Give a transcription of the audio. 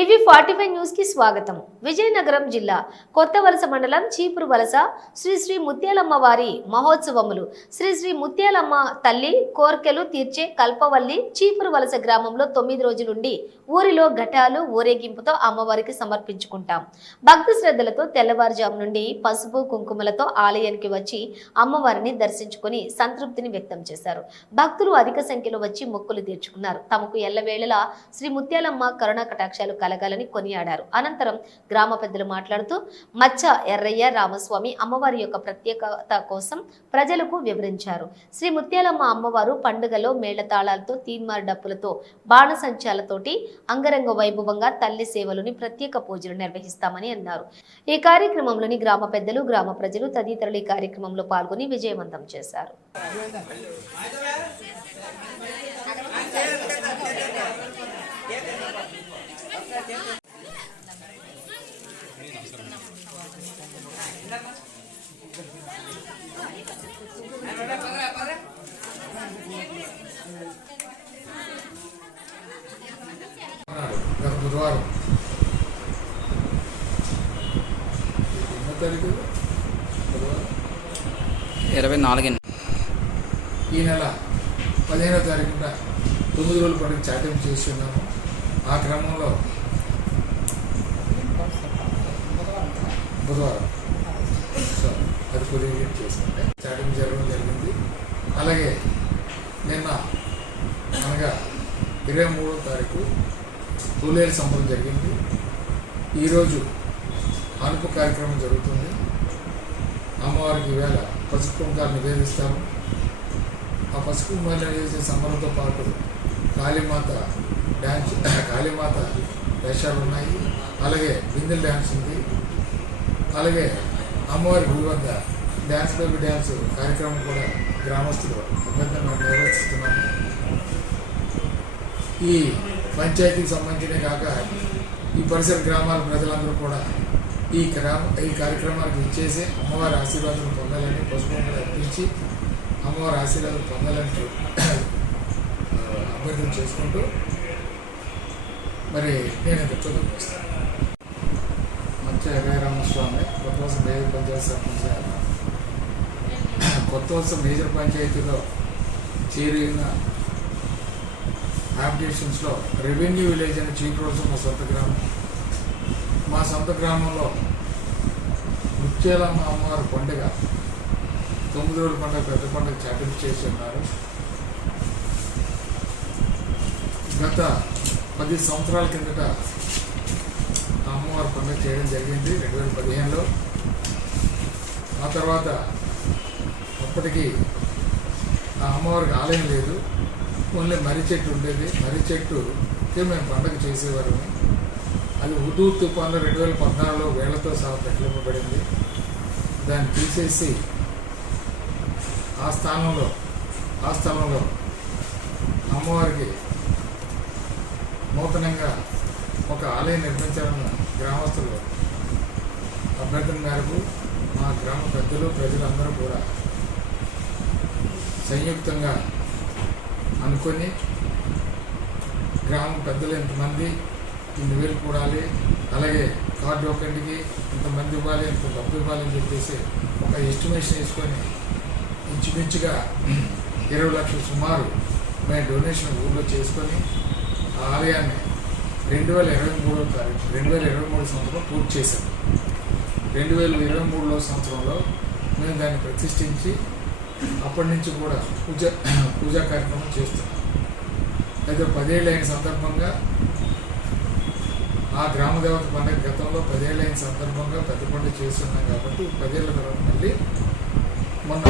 టీవీ45 news కి స్వాగతం. విజయనగరం జిల్లా కొత్తవలస మండలం చీపురు వలస శ్రీ శ్రీ ముత్యాలమ్మ వారి మహోత్సవములు శ్రీ శ్రీ ముత్యాలమ్మ తల్లి కోర్కెలు తీర్చే కల్పవల్లి చీపురు వలస గ్రామంలో 9 రోజులుండి ఊరిలో ఘటాలు ఊరేగింపుతో అమ్మవారికి సమర్పించుకుంటాం. భక్తి శ్రద్ధలతో తెల్లవారుజాము నుండి పసుపు కుంకుమలతో ఆలయానికి వచ్చి అమ్మవారిని దర్శించుకుని సంతృప్తిని వ్యక్తం చేశారు. భక్తులు అధిక సంఖ్యలో వచ్చి మొక్కులు తీర్చుకున్నారు. తమకు ఎల్లవేళలా శ్రీ ముత్యాలమ్మ కరుణా కటాక్షాలు కలగాలని కొనియాడారు. అనంతరం గ్రామ పెద్దలు మాట్లాడుతూ మచ్చ ఎర్రయ్య రామస్వామి అమ్మవారి యొక్క ప్రత్యేకత కోసం ప్రజలకు వివరించారు. శ్రీ ముత్యాలమ్మ అమ్మవారు పండుగలో మేళతాళాలతో తీన్మార్ డప్పులతో బాణసంచాలతోటి అంగరంగ వైభవంగా తల్లి సేవలోని ప్రత్యేక పూజలు నిర్వహిస్తామని అన్నారు. ఈ కార్యక్రమంలోని గ్రామ పెద్దలు గ్రామ ప్రజలు తదితరులు ఈ కార్యక్రమంలో పాల్గొని విజయవంతం చేశారు. బుధవారం తారీఖు 24 ఈ నెల 15వ తారీఖున 9 రోజుల పండుగ చాటింపు చేస్తున్నాము. ఆ క్రమంలో బుధవారం అది కొద్దిగా చేసుకుంటే చాటింపు జరగడం జరిగింది. అలాగే నిన్న అనగా 23వ తారీఖు తూలేరు సంబరం జరిగింది. ఈరోజు అనుపు కార్యక్రమం జరుగుతుంది. అమ్మవారికి ఈవేళ పసుపు కుంకాలు నివేదిస్తాము. ఆ పసుపు కుంకాలు నివేదించే సంబరంతో పాటు కాళీమాత వేషాలు ఉన్నాయి. అలాగే బిందెల డ్యాన్స్ ఉంది. అలాగే అమ్మవారి గుడి వద్ద డ్యాన్స్ బేబీ డ్యాన్స్ కార్యక్రమం కూడా గ్రామస్తులు అభ్యర్థన నిర్వహిస్తున్నాము. ఈ పంచాయతీకి సంబంధించిన కాక ఈ పరిసర గ్రామాల ప్రజలందరూ కూడా ఈ కార్యక్రమానికి ఇచ్చేసి అమ్మవారి ఆశీర్వాదాలు పొందాలని పసుపు అర్పించి అమ్మవారి ఆశీర్వాదాలు పొందాలని అభ్యర్థన చేసుకుంటూ మరి నేను చదువుకొస్తాను. మచ్చ ఎర్రామస్వామి కొత్తవలస మేజర్ పంచాయతీ సర్పంచ్. కొత్తవలస మేజర్ పంచాయతీలో చేరిన హ్యాబిటేషన్స్లో రెవెన్యూ విలేజ్ అనే చీపురు వలస మా సొంత గ్రామం. మా సొంత గ్రామంలో ముత్యాలమ్మ అమ్మవారి పండుగ 9 రోజుల పండుగ పెద్ద పండుగ చాటింపు చేసి ఉన్నారు. గత 10 సంవత్సరాల కిందట అమ్మవారి పండుగ చేయడం జరిగింది 2015లో. ఆ తర్వాత అప్పటికి ఆ అమ్మవారికి ఆలయం లేదు, ఓన్లీ మర్రి చెట్టు ఉండేది. మర్రి చెట్టుకే మేము పండుగ చేసేవారు. అది హుదూ తుఫాన్లో 2014లో వేళ్లతో సహా పెట్టబడింది. దాన్ని తీసేసి ఆ స్థలంలో అమ్మవారికి నూతనంగా ఒక ఆలయం నిర్మించాలన్న గ్రామస్తులు అభ్యర్థన మేరకు మా గ్రామ పెద్దలు ప్రజలందరూ కూడా సంయుక్తంగా అనుకొని గ్రామ పెద్దలు ఎంతమంది ఇన్ని వేలు కూడాలి, అలాగే కార్డు ఒకటికి ఇంతమంది ఇవ్వాలి, ఇంత డబ్బు ఇవ్వాలని చెప్పేసి ఒక ఎస్టిమేషన్ వేసుకొని ఇంచుమించుగా 20 లక్షలు సుమారు మేము డొనేషన్ ఊళ్ళో చేసుకొని ఆ ఆలయాన్ని 2023 సంవత్సరంలో పూర్తి చేశాం. 2023 సంవత్సరంలో మేము దాన్ని ప్రతిష్ఠించి అప్పటి నుంచి కూడా పూజా కార్యక్రమం చేస్తున్నాం. అయితే 10 ఏళ్ళు అయిన సందర్భంగా ఆ గ్రామదేవత పండుగ గతంలో 10 ఏళ్ళు అయిన సందర్భంగా పెద్ద పండుగ చేస్తున్నాం కాబట్టి 10 ఏళ్ళ తర్వాత మళ్ళీ మొన్న